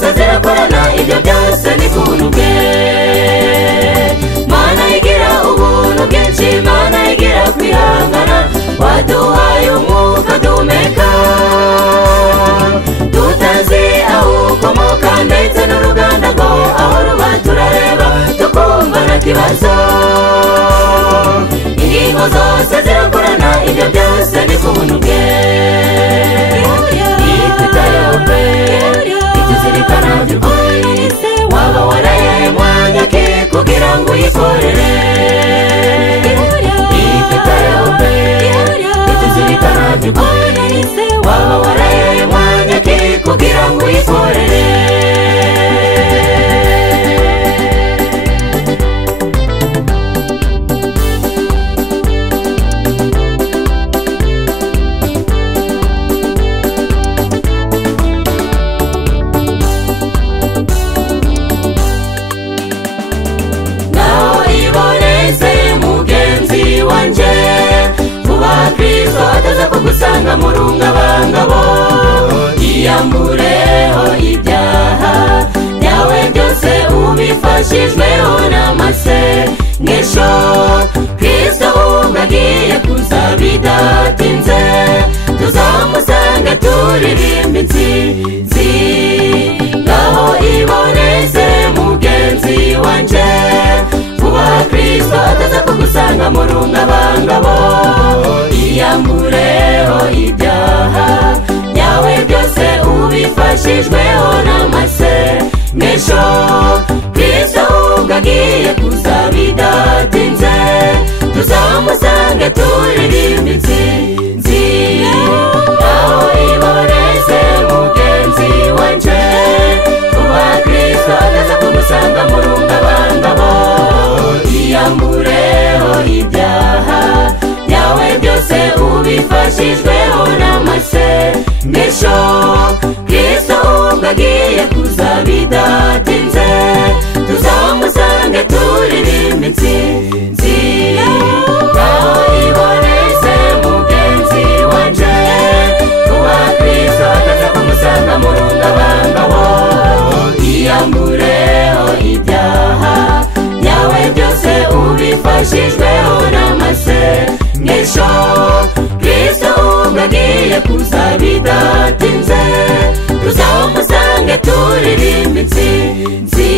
zose zirakorana ibyo byose ni kubuntu bwe Mana igira ubuntu bwinshi Mana igira kwihangana waduhaye umwuka duhumeka tutazi aho ukomoka ndetse n'uruganda rwawo aho ruba turareba tukumva nta kibazo ingingo zose zirakorana ibyo byose ni kubuntu bwe ititayeho pe ituzirikana by'ukuri waba warayaye mwanya ki kugira ngo uyikorere ititayeho pe ituzirikana by'ukuri waba warayaye mwanya ki kugira ngo uyikorere gusanga murungabangabo iyambureho ibyaha byawe byose ubifashijweho n'amasengesho Kristo ubwagiye kuza bidatinze tuzamusanga turirimba intsinzi ngaho iboneze mugenzi wanje vuba Kristo ataza kugusanga murungabangabo iyambureho ibyaha byawe byose ubifashijweho n'amasengesho Kristo ubwagiye kuza bidatinze tuzamusanga turirimba intsinzi aho iboneze mugenzi wanje vuba Kristo ataza kugusanga murungabangabo iyambureho ibyaha byawe byose ubifashijweho n'amasengesho Kristo ubwagiye kuza bidatinze tuzamusanga turirimba intsinzi aho iboneze mugenzi wanje vuba Kristo ataza kumusanga murungabangabo iyambureho ibyaha byawe byose ubifashijweho n'amasengesho Kristo ubwagiye kuza bidatinze tuzamusanga turirimba intsinzi